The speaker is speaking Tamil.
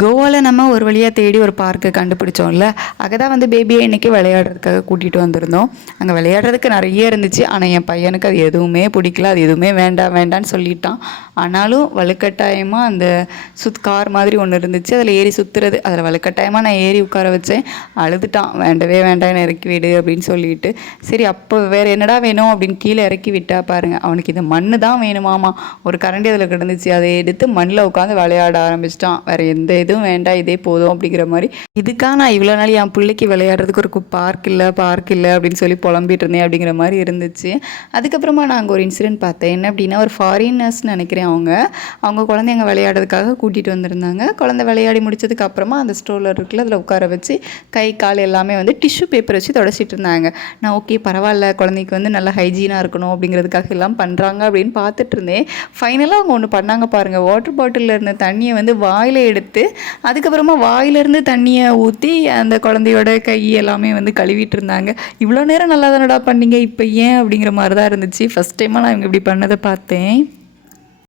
கோவாவில் நம்ம ஒரு வழியாக தேடி ஒரு பார்க்கு கண்டுபிடிச்சோம்ல, அங்கே தான் வந்து பேபியை இன்றைக்கி விளையாடுறதுக்காக கூட்டிகிட்டு வந்திருந்தோம். அங்கே விளையாடுறதுக்கு நிறைய இருந்துச்சு. ஆனால் என் பையனுக்கு அது எதுவுமே பிடிக்கல. அது எதுவுமே வேண்டாம் வேண்டான்னு சொல்லிட்டான். ஆனாலும் வலுக்கட்டாயமாக அந்த கார் மாதிரி ஒன்று இருந்துச்சு, அதில் ஏறி சுற்றுறது. அதில் வலுக்கட்டாயமாக நான் ஏறி உட்கார வச்சேன். அழுதுட்டான், வேண்டவே வேண்டாம் இறக்கி விடு அப்படின்னு சொல்லிட்டு. சரி அப்போ வேறு என்னடா வேணும் அப்படின்னு கீழே இறக்கி விட்டா பாருங்கள், அவனுக்கு இந்த மண் தான் வேணுமாமா. ஒரு கரண்டி அதில் கிடந்துச்சு, அதை எடுத்து மண்ணில் உட்காந்து விளையாட ஆரம்பிச்சிட்டான். வேறு எந்த எதுவும் வேண்டாம், இதே போதும் அப்படிங்கிற மாதிரி. இதுக்காக நான் இவ்வளோ நாள் என் பிள்ளைக்கு விளையாடுறதுக்கு ஒரு பார்க் இல்லை அப்படின்னு சொல்லி புலம்பிட்டு இருந்தேன் அப்படிங்கிற மாதிரி இருந்துச்சு. அதுக்கப்புறமா நான் அங்கே ஒரு இன்சிடென்ட் பார்த்தேன். என்ன அப்படின்னா, ஒரு ஃபாரினர்ஸ்னு நினைக்கிறேன். அவங்க குழந்தைங்க விளையாடுறதுக்காக கூட்டிகிட்டு வந்திருந்தாங்க. குழந்தை விளையாடி முடிச்சதுக்கு அப்புறமா அந்த ஸ்டோரில் இருக்குல்ல, அதில் உட்கார வச்சு கை கால் எல்லாமே வந்து டிஷ்யூ பேப்பர் வச்சு தொடச்சிட்டு இருந்தாங்க. நான் ஓகே பரவாயில்ல, குழந்தைக்கு வந்து நல்லா ஹைஜீனாக இருக்கணும் அப்படிங்கிறதுக்காக எல்லாம் பண்ணுறாங்க அப்படின்னு பார்த்துட்டு இருந்தேன். ஃபைனலாக அவங்க ஒன்று பண்ணாங்க பாருங்கள். வாட்டர் பாட்டிலில் இருந்த தண்ணியை வந்து வாயில் எடுத்து அதுக்கப்புறமா வாயிலிருந்து தண்ணியை ஊற்றி அந்த குழந்தையோட கை எல்லாமே வந்து கழுவிட்டு இருந்தாங்க. இவ்வளோ நேரம் நல்லா தானடா பண்ணீங்க, இப்போ ஏன் அப்படிங்கிற மாதிரி தான் இருந்துச்சு. ஃபஸ்ட் டைமாக நான் இவங்க இப்படி பண்ணதை பார்த்தேன்.